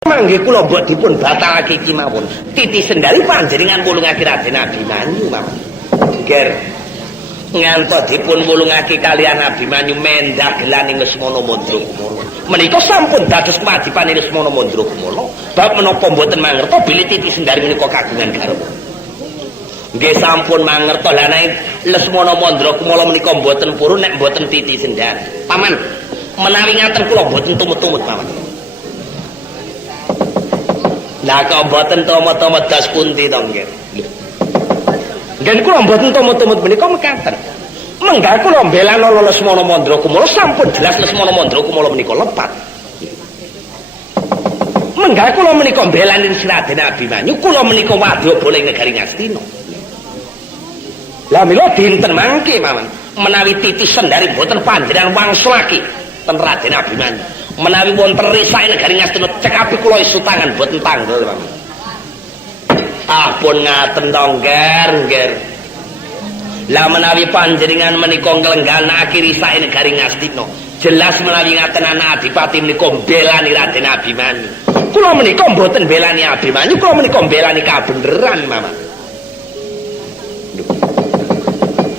Mangke kula mbok dipun batalake iki mawon. Titi Sendari panjenengan wulungake Raden Abimanyu mawon. Ger ngantos dipun wulungake kaliyan Abimanyu mendah gelaning Lesmana Mandraguna. Menika sampun dados kewajibane Lesmana Mandraguna. Bab menapa mboten mangerta bilih Titi Sendari menika kagungan garwa. Nggih sampun mangerta lha nek Lesmana Mandraguna menika mboten purun nek mboten Titi Sendari. Paman, menawi ngaten kula mboten tumut-tumut paman. Lah kok mboten tumut-tumut das Kunti to nggih. Nggih kula mboten tumut-tumut menika mekaten. Menggal kula mbelana Lesmana Mandraguna sampun jelas Lesmana Mandraguna menika lepat. Menggal kula menika mbelani Raden Abimanyu kula menika wadyabala ing negari Ngastina. Lah mila dinten mangke mawon menawi Titi Sendari boten panjenengan wangsulake ten Raden Abimanyu. Menawi wonten risake negari Ngastina cekapi kula isu tangan boten tanggel mawon. Ampun ngaten to ngger. Lah menawi panjenengan menika nglengganake risake negari Ngastina, jelas menawi ngaten anak Adipati menika mbelani Raden Abimanyu. Kula menika mboten mbelani Abimanyu, kula menika mbelani kabeneran mawon.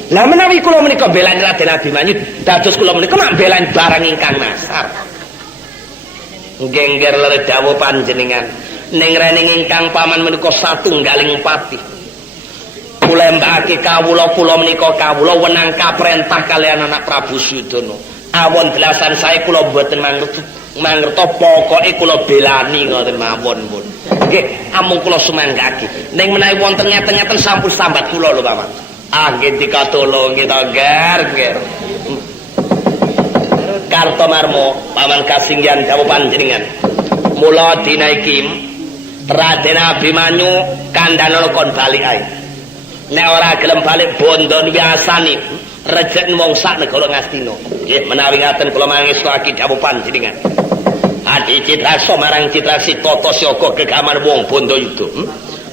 Lah menawi kula menika mbelani Raden Abimanyu, dados kula menika nak mbelani barang ingkang nasar. Nggih ngger lere dawuh panjenengan, ning rening ingkang paman menika satunggaling pati. Kula mbake kawula menika kawula wenang kaprentah kaliyan anak Prabu Sudana. Awon belasan sae kula mboten mangerta pokoke kula belani ngoten mawon pun. Nggih, amung kula sumanggake. Ning menawi wonten ngeten-ngeten sampun sambat kula lho, Paman. Ah nggih dikatulung kita ger. Kartomarmo paman kasinggihan dawuh panjenengan. Mula dina iki Raden Abimanyu kandhane kon bali ae. Nek ora gelem balik bondo biasane rejeki wong sak negara Ngastina. Nggih menawi ngaten kula mangestaki dawuh panjenengan. Adi Citraksa marang Citraksi Tata Syaga gegaman wong Bandayuda.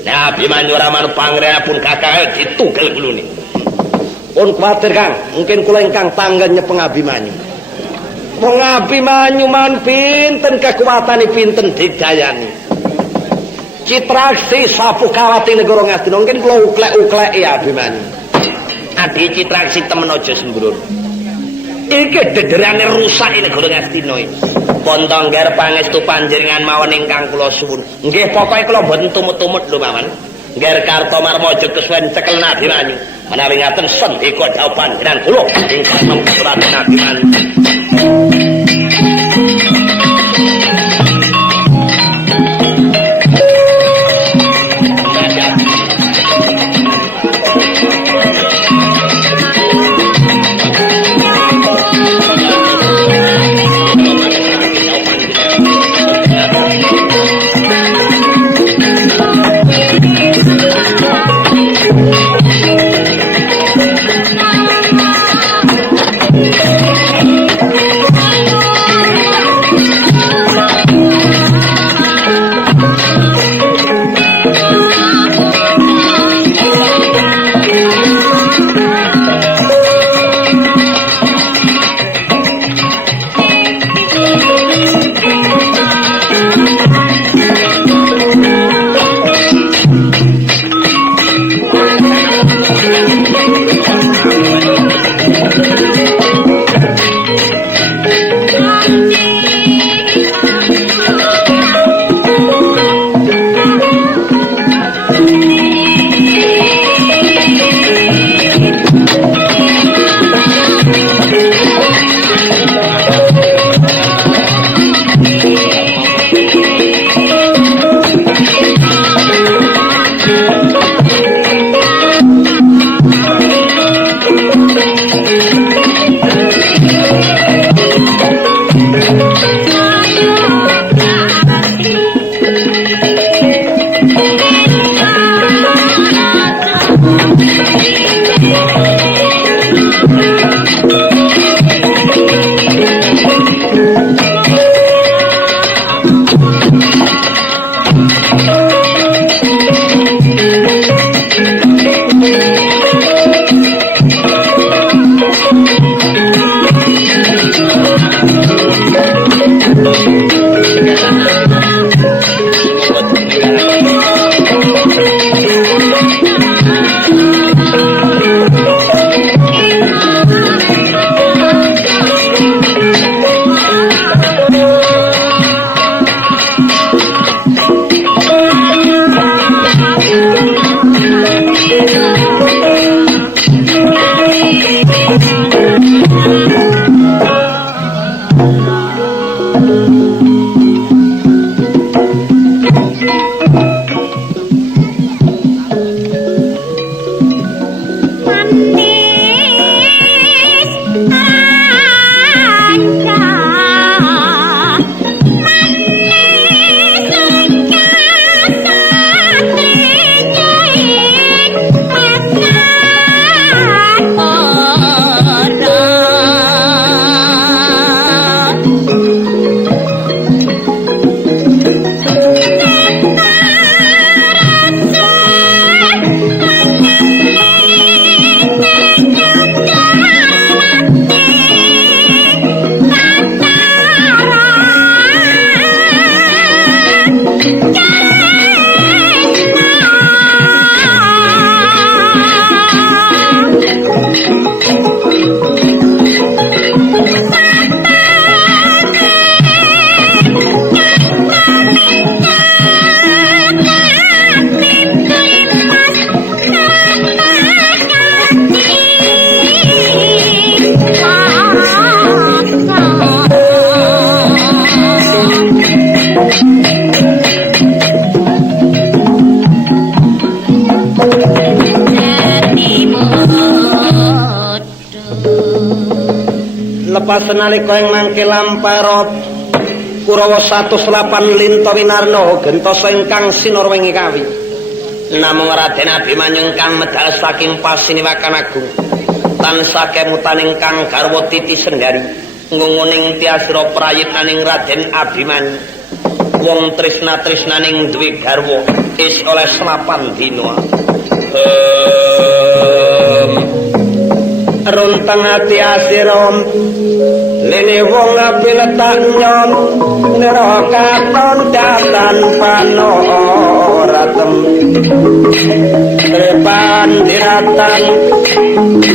Nek Abimanyu ora manut pangrena pun kakake ditugel kulune. Pun kuwatir Kang, mungkin kula ingkang tanggen nyepeng Abimanyu. Wong Abimanyu man pinten kekuatane pinten digdayani. Citraksi Sapukawati negara Ngastina mungkin kula uklek-ukleki Abimanyu. Adi Citraksi temen aja sembrono. Iki dederane rusake negara Ngastina iki. Pontongger pangestu panjenengan mawon ingkang kula suwun. Nggih pokoke kula mboten tumut-tumut lho mawon. Ngger Kartomarma aja kesuwen cekel Abimanyu. Menawi ngaten sendika dawuh panjenengan kula ingkang Raden Abimanyu. pas nalika ing mangke lamparot Kurawa 108 linta winarna gentosa ingkang sinurwengi kawi. Namung Raden Abimanyu ingkang medal saking Pasiniwakan Agung tansah kemutan ingkang garwa Titi Sendari ngunguning tiasira prayitaning Raden Abimanyu. Wong tresna-tresnaning duwe garwa is oleh selapan dina. Runtang ati asirom lene wong apiletak nyom neraka tondatan panoratem trepan diratan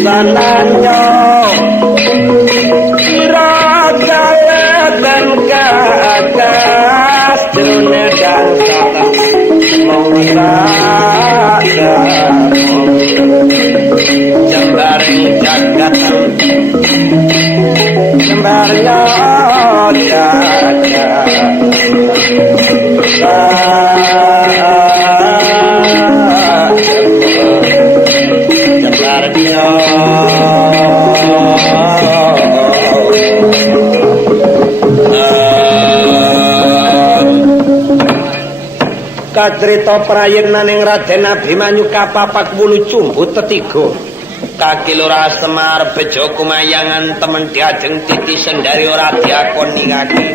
sananyo iragaya dan kakas dunia dan kata mengerada jembaring jagatan jembarnya jagat jembarnya kacrita prayenaning Raden Abimanyu kapapak wulu cumbu tetiga kaki lurah Semar bejo kumayangan temen diajeng Titi Sendari ora diakoni ngaki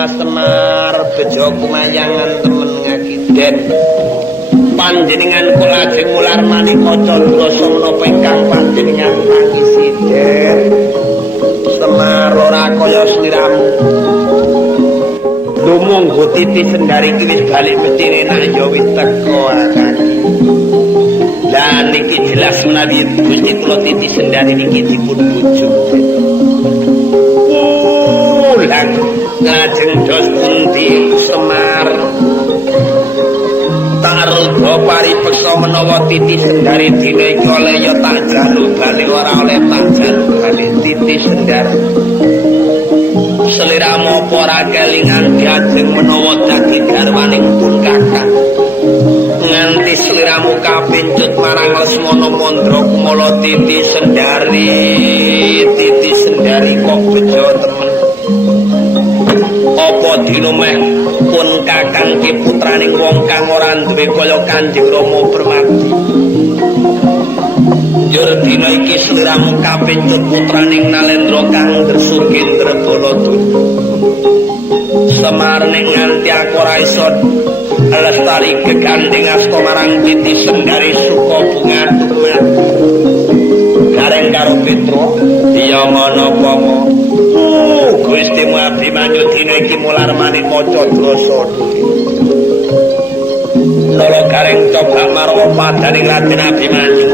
Semar bejo kumayangan temen ngakiden panjenengan kula ajeng mular manika Candra menapa ingkang panjenengan pangisi den Semar ora kaya sliramu lumungguh Titi Sendari iki wis bali metine nak ya wis teko kaki lah niki jelas menawi Gusti kula Titi Sendari niki dipun bujuk pulang lajeng dos pundi Semar targa paripeksa menawa Titi Sendari dina iki oleh ya tak jaluk bali ora oleh tak jaluk bali Titi Sendari seliramu apa ora kelingan diajeng menawa dadi garwaning pun kakang nganti seliramu kapincut marang Lesmana Mandra kumala Titi Sendari kok bejo temen apa dina meh pun kakang ki putraning wong kang ora duwe kaya Kanjeng Rama Permati njur dina iki sliramu kapincut putraning Nalendra kang Dresukendra Baladuna Semar ning nganti aku ora iso lestari gegandeng asta marang Titi Sendari suka bunga dumat gareng karo Petra iya menapa Gusti Abimanyu dina iki mular manika Candra lolo gareng coba marwa padaning Raden Abimanyu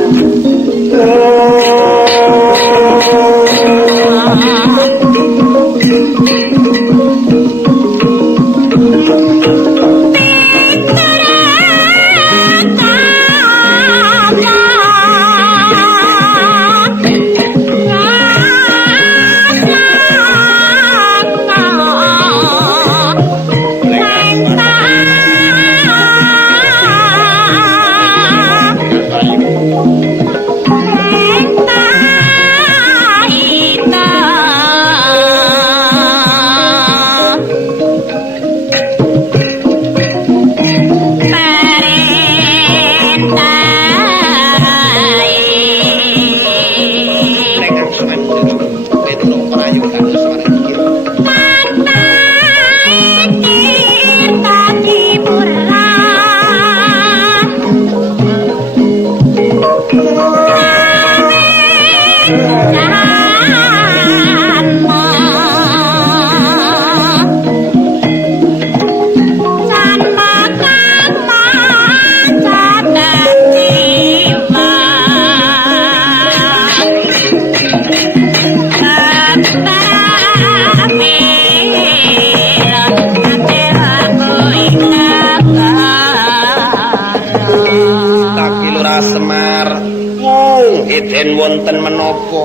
Yen wonten menapa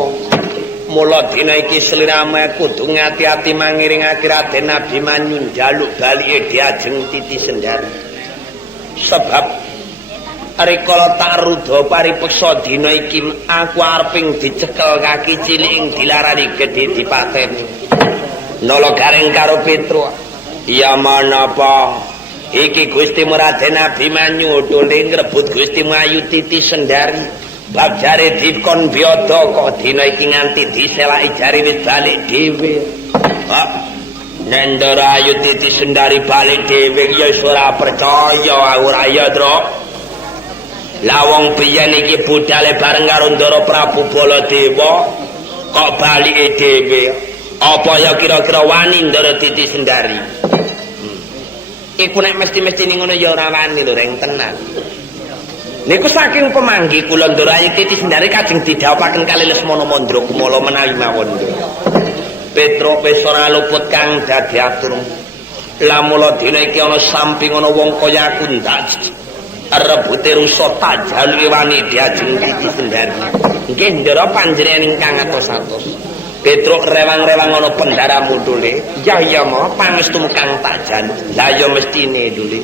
mula dina iki sliramu kudu ngati-ati mangiringake Raden Abimanyu njaluk balike Diajeng Titi Sendari. Sebab rikala tak rudha paripeksa dina iki aku areping dicekel kaki cilik ing dilarani gedhe dipateni. Nala gareng karo Petro. Ya menapa iki Gustimu Raden Abimanyu dole ngrebut Gustimu Ayu Titi Sendari. Bab jare dikon biyada kok dina iki nganti diselaki jare wis balik dhewe. Nendra Ayu Titi Sendari balik dhewe ya ora percaya ora ya, Tru. Lah wong biyen iki budale bareng karo Ndara Prabu Baladewa kok balike dhewe. Apa ya kira-kira wani Ndara Titi Sendari? Iku nek mesti-mesti ngono ya ora wani lho, reng tenan. Niku saking pemanggi kula Ndara Ayu Titi Sendari kajeng didhawuhaken kalih Lesmana Mandra Kumala menawi mawon. Petro wis ora luput kang dadi atur. Lah mula dina iki ana samping ana wong kaya aku ndak. Rebute rusa tajaluke wani Diajeng Titi Sendari. Nggih Ndara panjenengan ingkang atos-atos. Petro rewang-rewang ana pendara mudule. Ya iya mo pangestu kang tajan. Lah ya mestine dule.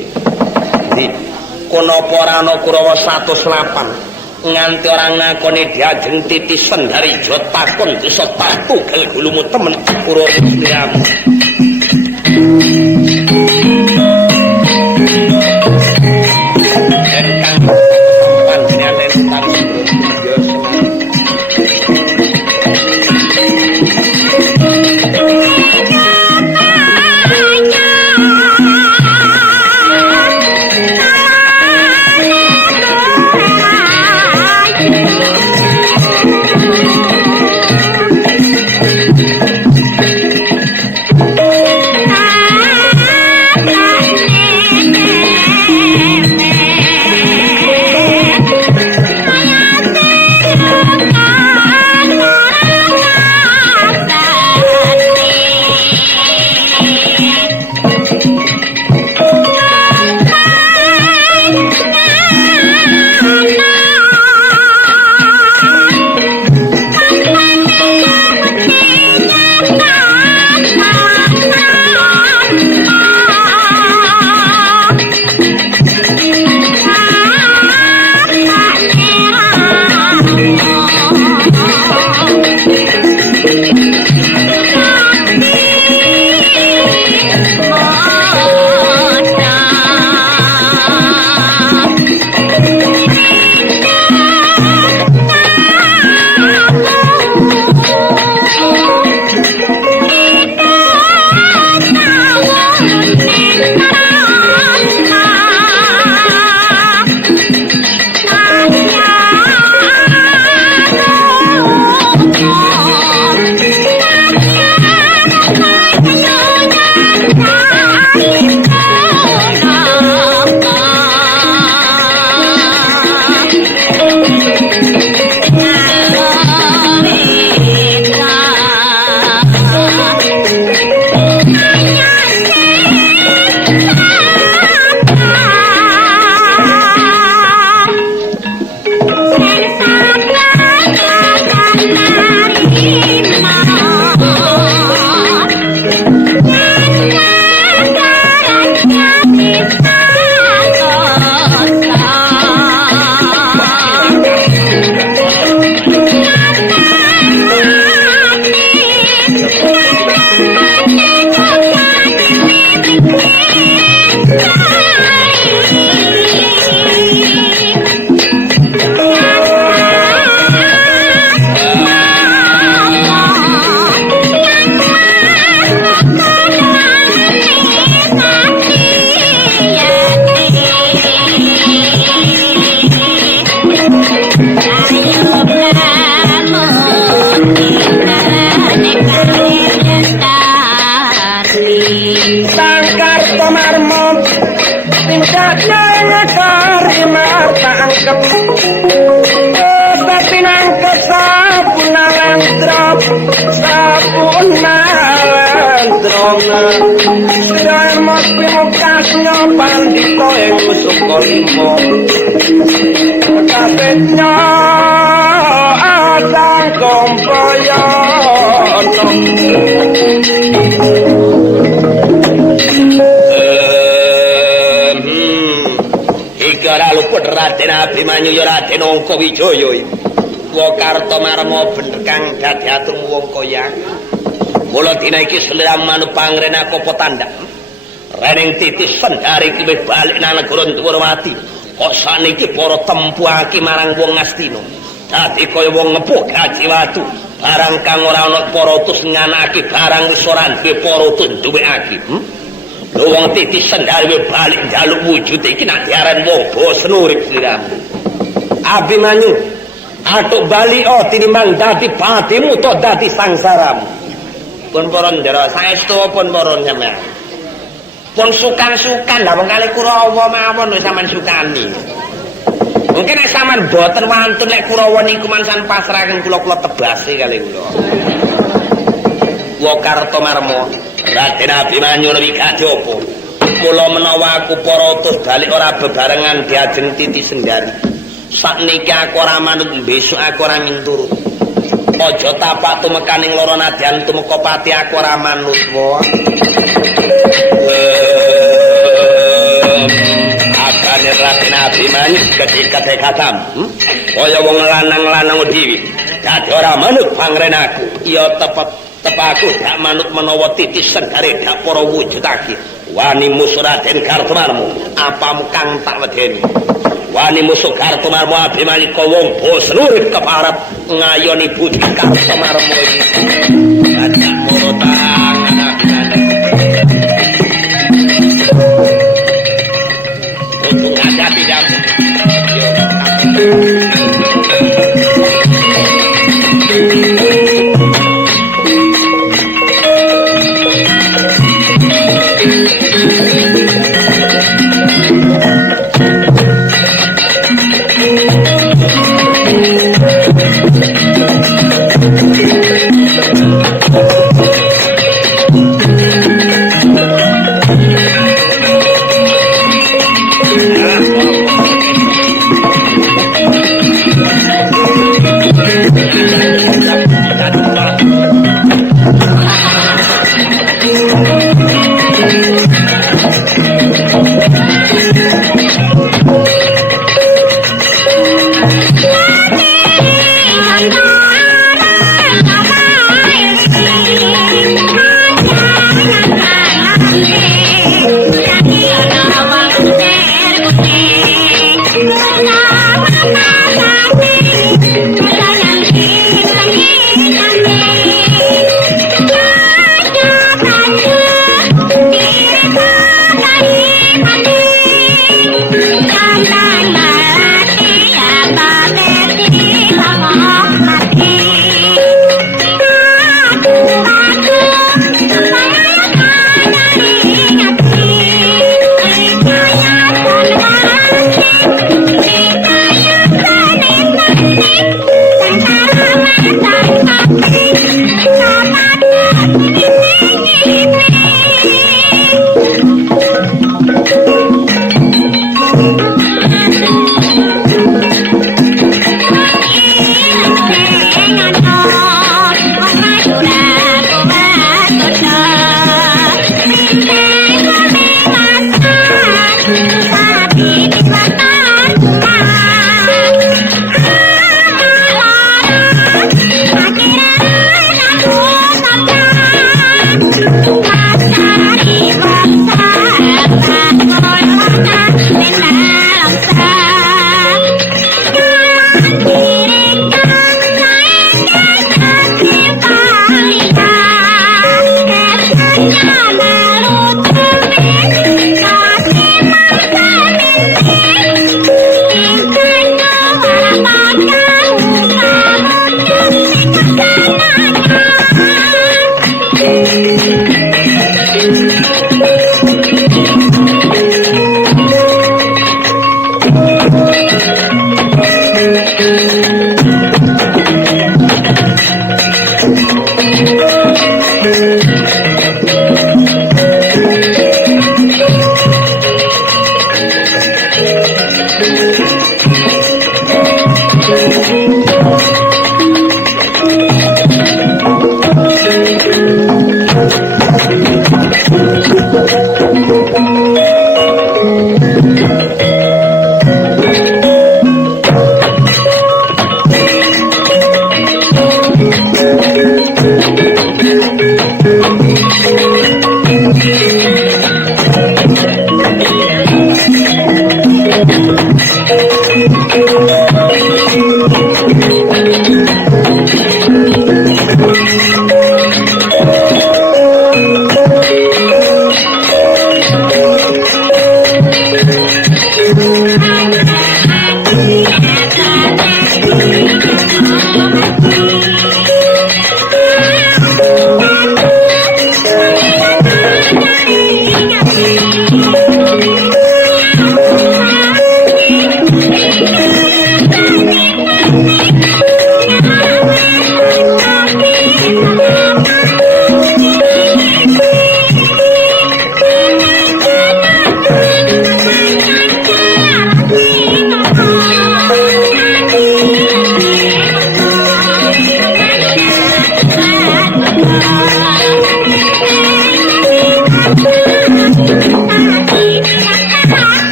Kenapa ora ana Kurawa 108 nganti ora ngakoni Diajeng Titi Sendari jo takon desa tugel gulumu temen Kurawa sliramu. Dan kang panjenengan tentang sampaya iki ora luput Raden Abimanyu ya Raden Angka Wijaya Wakarta marma bener kang dadi aturmu wong koyang mula dina iki selira manut pangrena apa tandang Reneng titis sendari iki wis balik nang negara Dwarawati kok saniki para tempu aki marang wong Ngastina dadi kaya wong ngepuh gaji watu barang kang ora ana para utus nganakake barang wis ora duwe para utus duwekake wong titis sendari wis balik njaluk wujud iki nak diaran wong bosen urip sliramu Abimanyu atuk bali tinimbang dadi patimu to dadi sangsaramu pun para ndara saestu pun para sampeyan pun sukan-sukan lah wong kalih Kurawa mawon lho sampean sukani mungkin nek sampean boten wantun lek Kurawa niku mansan pasrahaken kula tebasi kalih kula Wakarta marma Raden Abimanyu lebih kajaba mula menawa aku para utus balik ora bebarengan diajeng Titi Sendari sakniki aku ora manut besok aku ora minturut aja tapak tumekaning lara nadyan tumeka pati aku ora manut wae akane Raden Abimanyu ketika katam kaya wong lanang-lanang dhewe dadi ora manut pangrenaku ya tepaku dak manut menawa Titis Sendari dak para wujudake wani musuh Raden Kartomarmo apamu kang tak wedeni wani musuh Kartomarmo Abimanyu wong bosen urip keparep ngayoni budi Kartomarmo iki ada porotan untuk hadapi damu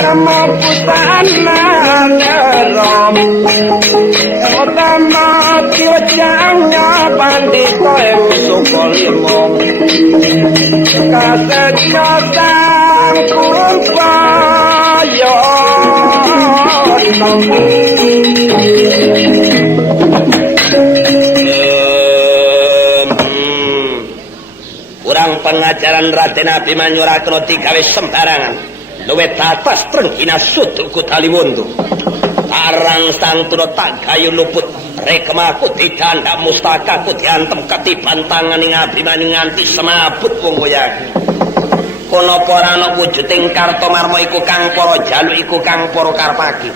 mampu sananerom utama kiwajangnya pandito yang sukolimong kasenyotang kurbayon kurang pengajaran Raden Abimanyu Rakna digawe sembarangan luwih tatas trengkina suduku Taliwondo arang sang turut tak gayu luput rekemaku didandak mustakaku diantem ketiban tanganing Abimanyu nganti semabut wong goyak kono para ana wujuding Kartomarma iku kang para jaluk iku kang para karpagi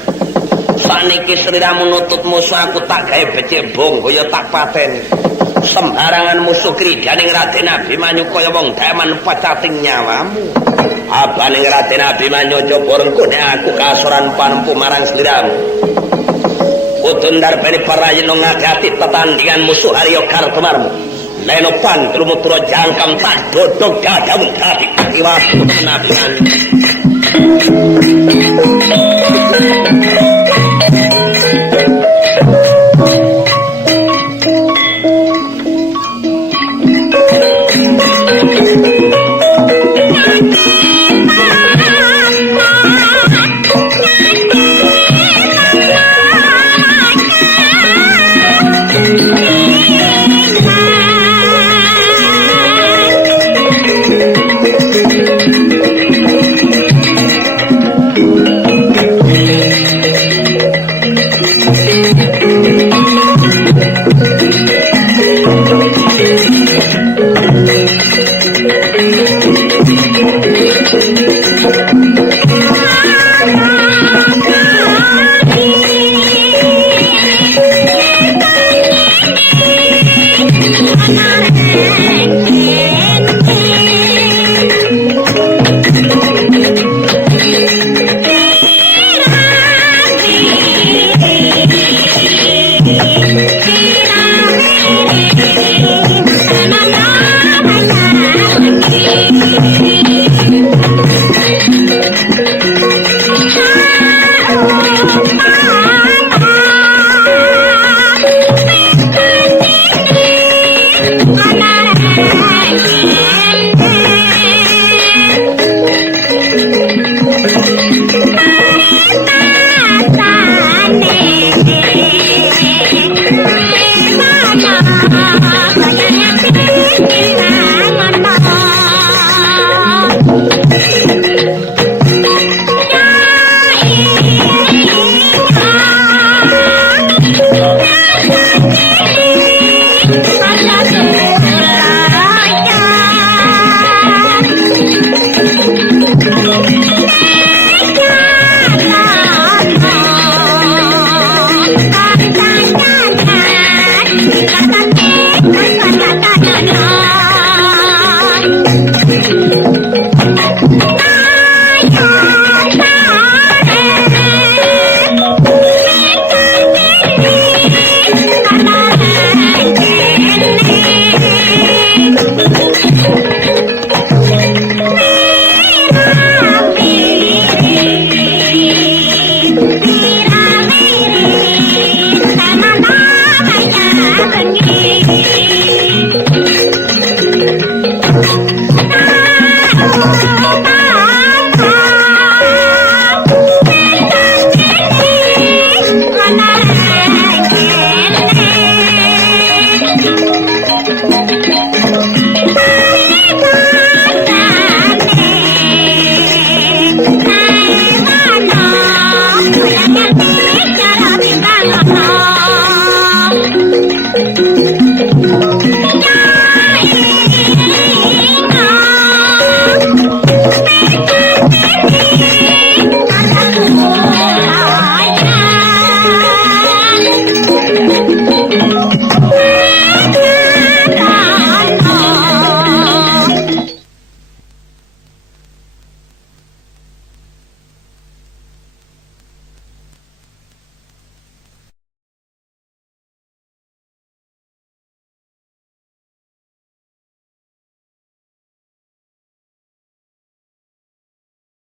saniki sliramu nutut musuh aku tak gawe becik bonggoya tak pateni sembarangan musuh kridaning Raden Abimanyu kaya wong daman pecating nyawamu abaning Raden Abimanyu coba rengko nek aku kasoran panempu marang sliramu kudu ndarbeni parayana ngagati tetandingan musuh Arya Kartomarma leno pandrumutra jangkam tak dodok dadamu dadi iwaku Abimanyu